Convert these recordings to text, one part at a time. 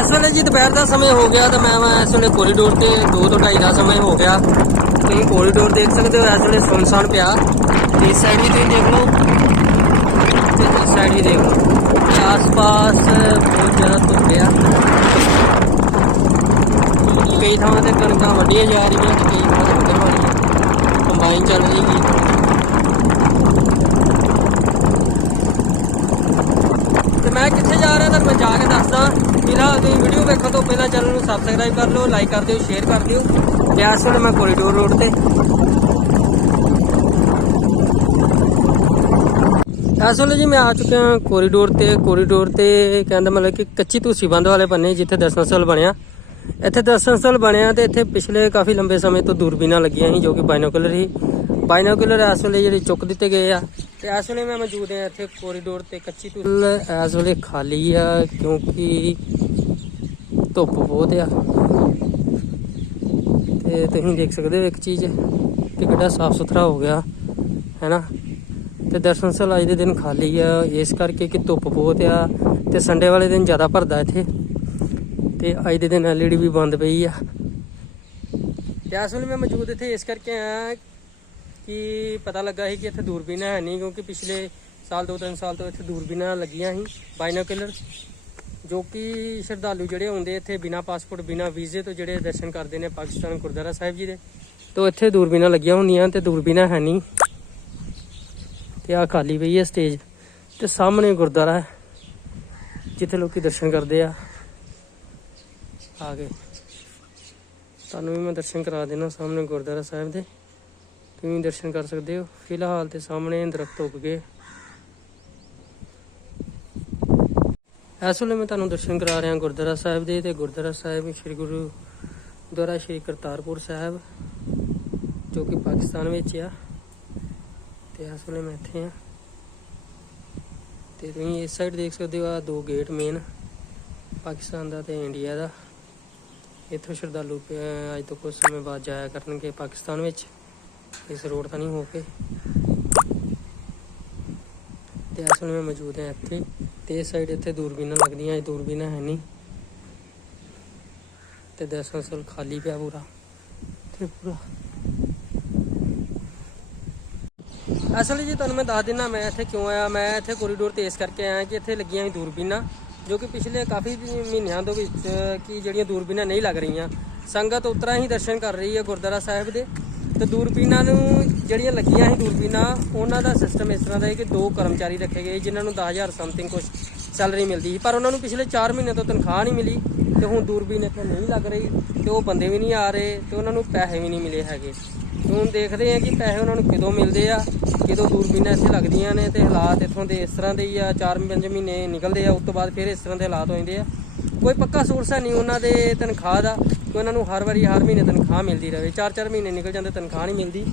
ਇਸ ਵੇਲੇ ਜੀ ਦੁਪਹਿਰ ਦਾ ਸਮੇਂ ਹੋ ਗਿਆ ਤਾਂ ਮੈਂ ਮੈਂ ਇਸ ਵੇਲੇ ਕੋਰੀਡੋਰ ਤੇ 2 ਤੋਂ 2:30 ਦਾ ਸਮੇਂ ਹੋ ਗਿਆ। ਤੁਸੀਂ ਕੋਰੀਡੋਰ ਦੇਖ ਸਕਦੇ ਹੋ, ਇਸ ਵੇਲੇ ਸੁਨਸਾਨ ਪਿਆ। ਇਸ ਸਾਈਡ ਵੀ ਤੁਸੀਂ ਦੇਖ ਲਓ। ਤੇ ਇਸ ਸਾਈਡ ਵੀ ਦੇਖ ਲਓ। ਤੇ ਆਸ-ਪਾਸ ਬਹੁਤ ਜ਼ਿਆਦਾ ਧੁੱਪ ਆ। ਕਈ ਥਾਵਾਂ ਤੇ ਕਣਕਾਂ ਵੱਢੀਆਂ ਜਾ ਰਹੀਆਂ ਤੇ ਕਈ ਥਾਵਾਂ ਤੇ ਵਾਲੀਆਂ ਕੰਬਾਈਨ ਚੱਲ ਰਹੀ ਹੈ ਤੇ ਮੈਂ ਕਿੱਥੇ ਜਾ ਰਿਹਾ ਤੁਹਾਨੂੰ ਮੈਂ ਜਾ ਕੇ ਦੱਸਦਾ ਫਿਲਹਾਲ ਤੁਸੀਂ ਵੀਡੀਓ ਵੇਖਣ ਤੋਂ ਪਹਿਲਾਂ ਚੈਨਲ ਨੂੰ ਸਬਸਕ੍ਰਾਈਬ ਕਰ ਲਓ ਲਾਈਕ ਕਰ ਦਿਓ ਸ਼ੇਅਰ ਕਰ ਦਿਓ। ਤੇ ਇਸ ਵੇਲੇ ਮੈਂ ਕੋਰੀਡੋਰ ਰੋਡ ਤੇ। ਇਸ ਵੇਲੇ ਜੀ, ਮੈਂ ਆ ਚੁੱਕਿਆ ਕੋਰੀਡੋਰ ਤੇ। ਕੋਰੀਡੋਰ ਤੇ ਕਹਿੰਦਾ ਮਤਲਬ ਕਿ ਕੱਚੀ ਧੂਸੀ ਬੰਦ ਵਾਲੇ ਬੰਨੇ ਜਿੱਥੇ ਦਰਸ਼ਨ ਸਥਲ ਬਣਿਆ। ਇੱਥੇ ਦਰਸ਼ਨ ਸਥਲ ਬਣਿਆ ਤੇ ਇੱਥੇ ਪਿਛਲੇ ਕਾਫੀ ਲੰਬੇ ਸਮੇਂ ਤੋਂ ਦੂਰਬੀਨਾਂ ਲੱਗੀਆਂ ਸੀ, ਜੋ ਕਿ ਬਾਇਨੋਕੂਲਰ ਸੀ। ਬਾਇਨੋਕੂਲਰ ਇਸ ਵੇਲੇ ਜਿਹੜੇ ਚੁੱਕ ਦਿੱਤੇ ਗਏ ਆ। ਤੇ ਇਸ ਵੇਲੇ ਮੈਂ ਮੌਜੂਦ ਹਾਂ ਇੱਥੇ ਕੋਰੀਡੋਰ ਤੇ ਕੱਚੀ ਧੂਲ। ਇਸ ਵੇਲੇ ਖਾਲੀ ਆ, ਕਿਉਂਕਿ ਧੁੱਪ ਬਹੁਤ ਆ। ਤੇ ਤੁਸੀਂ ਦੇਖ ਸਕਦੇ ਹੋ ਇੱਕ ਚੀਜ਼, ਕਿ ਕਿੱਡਾ ਸਾਫ਼ ਸੁਥਰਾ ਹੋ ਗਿਆ, ਹੈਨਾ? ਤੇ ਦਰਸ਼ਨ ਸਥਲ ਅੱਜ ਦੇ ਦਿਨ ਖਾਲੀ ਆ। ਇਸ ਕਰਕੇ ਕਿ ਧੁੱਪ ਬਹੁਤ ਆ ਤੇ ਸੰਡੇ ਵਾਲੇ ਦਿਨ ਜ਼ਿਆਦਾ ਭਰਦਾ ਇੱਥੇ। ਤੇ ਅੱਜ ਦੇ ਦਿਨ ਐਲਈਡੀ ਵੀ ਬੰਦ ਪਈ ਆ। ਤੇ ਇਸ ਮੈਂ ਮੌਜੂਦ ਇੱਥੇ ਇਸ ਕਰਕੇ ਆਇਆ ਕਿ ਪਤਾ ਲੱਗਾ ਸੀ ਕਿ ਇੱਥੇ ਦੂਰਬੀਨਾਂ ਹੈ ਨਹੀਂ, ਕਿਉਂਕਿ ਪਿਛਲੇ ਸਾਲ ਦੋ ਤਿੰਨ ਸਾਲ ਤੋਂ ਇੱਥੇ ਦੂਰਬੀਨਾਂ ਲੱਗੀਆਂ ਸੀ। ਬਾਈਨੋਕੂਲਰ ਜੋ ਕਿ ਸ਼ਰਧਾਲੂ ਜਿਹੜੇ ਆਉਂਦੇ ਇੱਥੇ ਬਿਨਾ ਪਾਸਪੋਰਟ, ਬਿਨਾ ਵੀਜ਼ੇ ਤੋਂ ਜਿਹੜੇ ਦਰਸ਼ਨ ਕਰਦੇ ਨੇ ਪਾਕਿਸਤਾਨ ਗੁਰਦੁਆਰਾ ਸਾਹਿਬ ਜੀ ਦੇ, ਤੋਂ ਇੱਥੇ ਦੂਰਬੀਨਾਂ ਲੱਗੀਆਂ ਹੁੰਦੀਆਂ ਤੇ ਦੂਰਬੀਨਾਂ ਹੈ ਨਹੀਂ। ਤੇ ਆ ਖਾਲੀ ਪਈ ਹੈ ਸਟੇਜ ਤੇ ਸਾਹਮਣੇ ਗੁਰਦੁਆਰਾ ਹੈ, ਜਿੱਥੇ ਲੋਕੀ ਦਰਸ਼ਨ ਕਰਦੇ ਆ। ਆ ਗਏ। ਤੁਹਾਨੂੰ ਵੀ ਮੈਂ ਦਰਸ਼ਨ ਕਰਾ ਦੇਣਾ ਸਾਹਮਣੇ ਗੁਰਦੁਆਰਾ ਸਾਹਿਬ ਦੇ। ਤੁਸੀਂ ਦਰਸ਼ਨ ਕਰ ਸਕਦੇ ਹੋ। ਫਿਲਹਾਲ ਤੇ ਸਾਹਮਣੇ ਦਰਖਤ ਉੱਗ ਗਏ। ਇਸ ਵੇਲੇ ਮੈਂ ਤੁਹਾਨੂੰ ਦਰਸ਼ਨ ਕਰਾ ਰਿਹਾ ਗੁਰਦੁਆਰਾ ਸਾਹਿਬ ਦੇ ਤੇ ਗੁਰਦੁਆਰਾ ਸਾਹਿਬ ਸ੍ਰੀ ਗੁਰੂ ਦੁਆਰਾ ਸ੍ਰੀ ਕਰਤਾਰਪੁਰ ਸਾਹਿਬ, ਜੋ ਕਿ ਪਾਕਿਸਤਾਨ ਵਿੱਚ ਆ। ਤੇ ਇਸ ਵੇਲੇ ਮੈਂ ਇੱਥੇ ਆ। ਤੇ ਤੁਸੀਂ ਇਸ ਸਾਈਡ ਦੇਖ ਸਕਦੇ ਹੋ ਆ ਦੋ ਗੇਟ ਮੇਨ ਪਾਕਿਸਤਾਨ ਦਾ ਤੇ ਇੰਡੀਆ ਦਾ। ਇੱਥੋਂ ਸ਼ਰਧਾਲੂ ਅੱਜ ਤੋਂ ਕੁਝ ਸਮੇਂ ਬਾਅਦ ਜਾਇਆ ਕਰਨਗੇ ਪਾਕਿਸਤਾਨ ਵਿੱਚ। ਇਸ ਰੋਡ ਤਾਂ ਨਹੀਂ ਹੋ ਕੇ। ਤੇ ਇਸ ਵੇਲੇ ਮੌਜੂਦ ਹਾਂ ਇੱਥੇ। ਤੇ ਇਸ ਸਾਈਡ ਇੱਥੇ ਦੂਰਬੀਨਾਂ ਲੱਗਦੀਆਂ, ਇਹ ਦੂਰਬੀਨਾਂ ਹੈ ਨਹੀਂ। ਤੇ ਦਰਸ਼ਨ ਸਥਲ ਖਾਲੀ ਪਿਆ ਪੂਰਾ। ਤੇ ਪੂਰਾ। ਅਸਲ ਜੀ ਤੁਹਾਨੂੰ ਮੈਂ ਦੱਸ ਦਿੰਦਾ ਮੈਂ ਇੱਥੇ ਕਿਉਂ ਆਇਆ? ਮੈਂ ਇੱਥੇ ਕੋਰੀਡੋਰ ਤੇਜ਼ ਕਰਕੇ ਆਇਆ ਕਿ ਇੱਥੇ ਲੱਗੀਆਂ ਸੀ ਦੂਰਬੀਨਾਂ, ਜੋ ਕਿ ਪਿਛਲੇ ਕਾਫੀ ਮਹੀਨਿਆਂ ਤੋਂ ਵਿੱਚ, ਕੀ ਜਿਹੜੀਆਂ ਦੂਰਬੀਨਾਂ ਨਹੀਂ ਲੱਗ ਰਹੀਆਂ। ਸੰਗਤ ਉਤਰਾ ਹੀ ਦਰਸ਼ਨ ਕਰ ਰਹੀ ਹੈ ਗੁਰਦੁਆਰਾ ਸਾਹਿਬ ਦੇ। ਤੇ ਦੂਰਬੀਨਾਂ ਨੂੰ ਜਿਹੜੀਆਂ ਲੱਗੀਆਂ ਸੀ ਦੂਰਬੀਨਾਂ, ਉਹਨਾਂ ਦਾ ਸਿਸਟਮ ਇਸ ਤਰ੍ਹਾਂ ਦਾ ਹੈ ਕਿ ਦੋ ਕਰਮਚਾਰੀ ਰੱਖੇ ਗਏ, ਜਿਨ੍ਹਾਂ ਨੂੰ 10000 ਸਮਥਿੰਗ ਕੁਝ ਸੈਲਰੀ ਮਿਲਦੀ ਸੀ। ਪਰ ਉਹਨਾਂ ਨੂੰ ਪਿਛਲੇ 4 ਮਹੀਨੇ ਤੋਂ ਤਨਖਾਹ ਨਹੀਂ ਮਿਲੀ ਤੇ ਹੁਣ ਦੂਰਬੀਨ ਇੱਥੇ ਨਹੀਂ ਲੱਗ ਰਹੀ ਤੇ ਉਹ ਬੰਦੇ ਵੀ ਨਹੀਂ ਆ ਰਹੇ ਤੇ ਉਹਨਾਂ ਨੂੰ ਪੈਸੇ ਵੀ ਨਹੀਂ ਮਿਲੇ ਹੈਗੇ। ਹੁਣ ਦੇਖਦੇ ਆ ਕਿ ਪੈਸੇ ਉਹਨਾਂ ਨੂੰ ਕਦੋਂ ਮਿਲਦੇ ਆ ਜਦੋਂ ਦੂਰਬੀਨਾਂ ਇੱਥੇ ਲੱਗਦੀਆਂ ਨੇ ਤੇ ਹਾਲਾਤ ਇੱਥੋਂ ਦੇ ਇਸ ਤਰ੍ਹਾਂ ਦੇ ਹੀ ਆ 4-5 ਮਹੀਨੇ ਨਿਕਲਦੇ ਆ, ਉਸ ਤੋਂ ਬਾਅਦ ਫਿਰ ਇਸ ਤਰ੍ਹਾਂ ਦੇ ਹਾਲਾਤ ਹੋ ਜਾਂਦੇ ਆ। ਕੋਈ ਪੱਕਾ ਸੋਰਸ ਹੈ ਨਹੀਂ ਉਹਨਾਂ ਦੇ ਤਨਖਾਹ ਦਾ, ਕਿ ਉਹਨਾਂ ਨੂੰ ਹਰ ਵਾਰੀ, ਹਰ ਮਹੀਨੇ ਤਨਖਾਹ ਮਿਲਦੀ ਰਹੇ। 4-4 ਮਹੀਨੇ ਨਿਕਲ ਜਾਂਦੇ, ਤਨਖਾਹ ਨਹੀਂ ਮਿਲਦੀ।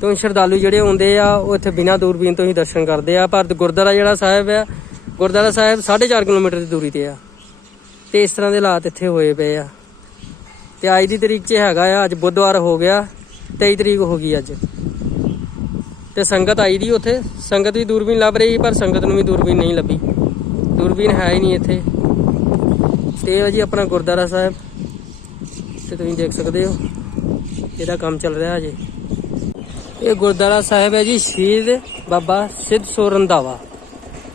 ਤੇ ਹੁਣ ਸ਼ਰਧਾਲੂ ਜਿਹੜੇ ਆਉਂਦੇ ਆ, ਉਹ ਇੱਥੇ ਬਿਨਾਂ ਦੂਰਬੀਨ ਤੋਂ ਹੀ ਦਰਸ਼ਨ ਕਰਦੇ ਆ। ਪਰ ਗੁਰਦੁਆਰਾ ਜਿਹੜਾ ਸਾਹਿਬ ਆ, ਗੁਰਦੁਆਰਾ ਸਾਹਿਬ 4.5 ਕਿਲੋਮੀਟਰ ਦੀ ਦੂਰੀ ਤੇ ਆ। ਤੇ ਇਸ ਤਰ੍ਹਾਂ ਦੇ ਹਾਲਾਤ ਇੱਥੇ ਹੋਏ ਪਏ ਆ। ਤੇ ਅੱਜ ਦੀ ਤਰੀਕ 'ਚ ਹੈਗਾ ਆ, ਅੱਜ ਬੁੱਧਵਾਰ ਹੋ ਗਿਆ 23 ਤਰੀਕ ਹੋ ਗਈ ਅੱਜ। ਤੇ ਸੰਗਤ ਆਈ ਦੀ ਉੱਥੇ। ਸੰਗਤ ਵੀ ਦੂਰਬੀਨ ਲੱਭ ਰਹੀ, ਪਰ ਸੰਗਤ ਨੂੰ ਵੀ ਦੂਰਬੀਨ ਨਹੀਂ ਲੱਭੀ। ਦੂਰਬੀਨ ਹੈ ਹੀ ਨਹੀਂ ਇੱਥੇ। ਤੇ ਇਹ ਜੀ ਆਪਣਾ ਗੁਰਦੁਆਰਾ ਸਾਹਿਬ। ਤੇ ਤੁਸੀਂ ਦੇਖ ਸਕਦੇ ਹੋ। ਇਹਦਾ ਕੰਮ ਚੱਲ ਰਿਹਾ ਅਜੇ ਇਹ ਗੁਰਦੁਆਰਾ ਸਾਹਿਬ ਹੈ ਜੀ ਸ਼ਹੀਦ ਬਾਬਾ ਸਿੱਧ ਸੋ ਰੰਧਾਵਾ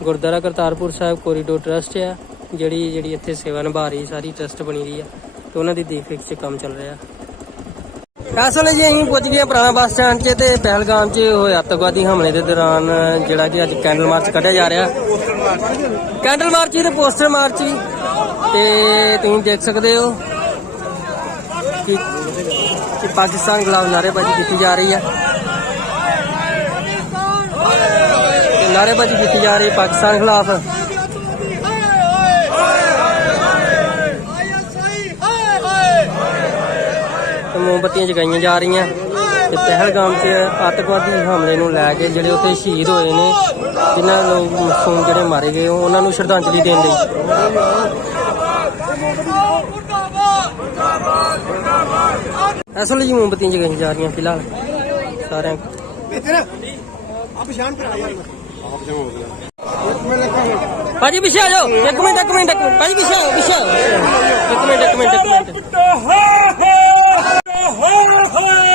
ਗੁਰਦੁਆਰਾ ਕਰਤਾਰਪੁਰ ਸਾਹਿਬ ਕੋਰੀਡੋਰ ਟਰਸਟ ਆ ਜਿਹੜੀ ਜਿਹੜੀ ਇੱਥੇ ਸੇਵਾ ਨਿਭਾ ਰਹੀ, ਸਾਰੀ ਟਰਸਟ ਬਣੀ ਰਹੀ ਆ। ਤੇ ਉਹਨਾਂ ਦੀ ਦੇਖ ਰੇਖ 'ਚ ਕੰਮ ਚੱਲ ਰਿਹਾ। ਇਸ ਜੀ ਅਸੀਂ ਪੁੱਜ ਗਏ ਪੁਰਾਣਾ ਬੱਸ ਸਟੈਂਡ 'ਚ ਤੇ ਪਹਿਲਗਾਮ 'ਚ ਹੋਏ ਅੱਤਵਾਦੀ ਹਮਲੇ ਦੇ ਦੌਰਾਨ, ਜਿਹੜਾ ਕਿ ਅੱਜ ਕੈਂਡਲ ਮਾਰਚ ਕੱਢਿਆ ਜਾ ਰਿਹਾ। ਕੈਂਡਲ ਮਾਰਚ ਵੀ ਤੇ ਪੋਸਟਰ ਮਾਰਚ ਤੇ ਤੁਸੀਂ ਦੇਖ ਸਕਦੇ ਹੋ ਕਿ ਪਾਕਿਸਤਾਨ ਖਿਲਾਫ ਨਾਅਰੇਬਾਜ਼ੀ ਕੀਤੀ ਜਾ ਰਹੀ ਹੈ। ਤੇ ਨਾਅਰੇਬਾਜ਼ੀ ਕੀਤੀ ਜਾ ਰਹੀ ਪਾਕਿਸਤਾਨ ਖਿਲਾਫ। ਤੇ ਮੋਮਬੱਤੀਆਂ ਜਗਾਈਆਂ ਜਾ ਰਹੀਆਂ। ਤੇ ਪਹਿਲਗਾਮ 'ਚ ਆਤੰਕਵਾਦੀ ਹਮਲੇ ਨੂੰ ਲੈ ਕੇ ਜਿਹੜੇ ਉੱਥੇ ਸ਼ਹੀਦ ਹੋਏ ਨੇ, ਜਿਨ੍ਹਾਂ ਨੂੰ ਮਸੂਮ ਜਿਹੜੇ ਮਾਰੇ ਗਏ ਉਹਨਾਂ ਨੂੰ ਸ਼ਰਧਾਂਜਲੀ ਦੇਣ ਲਈ। ਅਸਲ ਜੀ ਮੋਮਬੱਤੀਆਂ ਜਗਾਈਆਂ ਜਾ ਰਹੀਆਂ ਫਿਲਹਾਲ ਸਾਰਿਆਂ ਭਾਜੀ ਪਿੱਛੇ ਆ ਜਾਓ। ਇੱਕ ਮਿੰਟ ਇੱਕ ਮਿੰਟ ਇੱਕ ਮਿੰਟ। ਭਾਜੀ ਪਿੱਛੇ ਆਓ ਪਿੱਛੇ ਆਓ। ਪਿੱਟੋ ਹਾਏ ਹਾਏ ਹਾਏ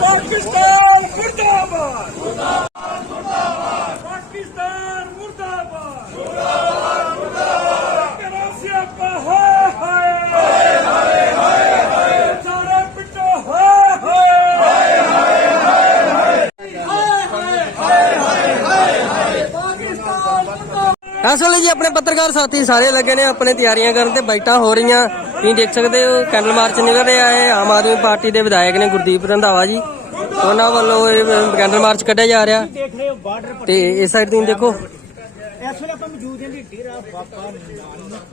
ਪਾਕਿਸਤਾਨ ਮੁਰਦਾਬਾਦ ਮੁਰਦਾਬਾਦ ਪਾਕਿਸਤਾਨ ਮੁਰਦਾਬਾਦ ਮੁਰਦਾਬਾਦ ਮੁਰਦਾਬਾਦ ਕਰਾਸੀਆ ਪਾ ਹਾਏ ਹਾਏ ਹਾਏ ਸਾਰੇ ਪਿੱਟੋ ਹਾਏ ਹਾਏ ਇਸ ਵੇਲੇ ਜੀ ਆਪਣੇ ਪੱਤਰਕਾਰ ਸਾਥੀ ਸਾਰੇ ਲੱਗੇ ਨੇ, ਆਪਣੇ ਤਿਆਰੀਆਂ ਕਰਨ ਤੇ ਬੈਠਾ ਹੋ ਰਹੀਆਂ। ਤੁਸੀਂ ਦੇਖ ਸਕਦੇ ਹੋ ਕੈਂਡਲ ਮਾਰਚ ਨਿਕਲ ਰਿਹਾ ਹੈ। ਆਮ ਆਦਮੀ ਪਾਰਟੀ ਦੇ ਵਿਧਾਇਕ ਨੇ ਗੁਰਦੀਪ ਰੰਧਾਵਾ ਜੀ। ਉਹਨਾਂ ਵੱਲੋਂ ਇਹ ਕੈਂਡਲ ਮਾਰਚ ਕੱਢਿਆ ਜਾ ਰਿਹਾ। ਤੇ ਇਸ ਸਾਈਡ ਤੁਸੀਂ ਦੇਖੋ। ਇਸ ਵੇਲੇ ਆਪਾਂ ਮੌਜੂਦ ਹਾਂ ਜੀ, ਡੇਰਾ ਬਾਬਾ ਨਾਨਕ।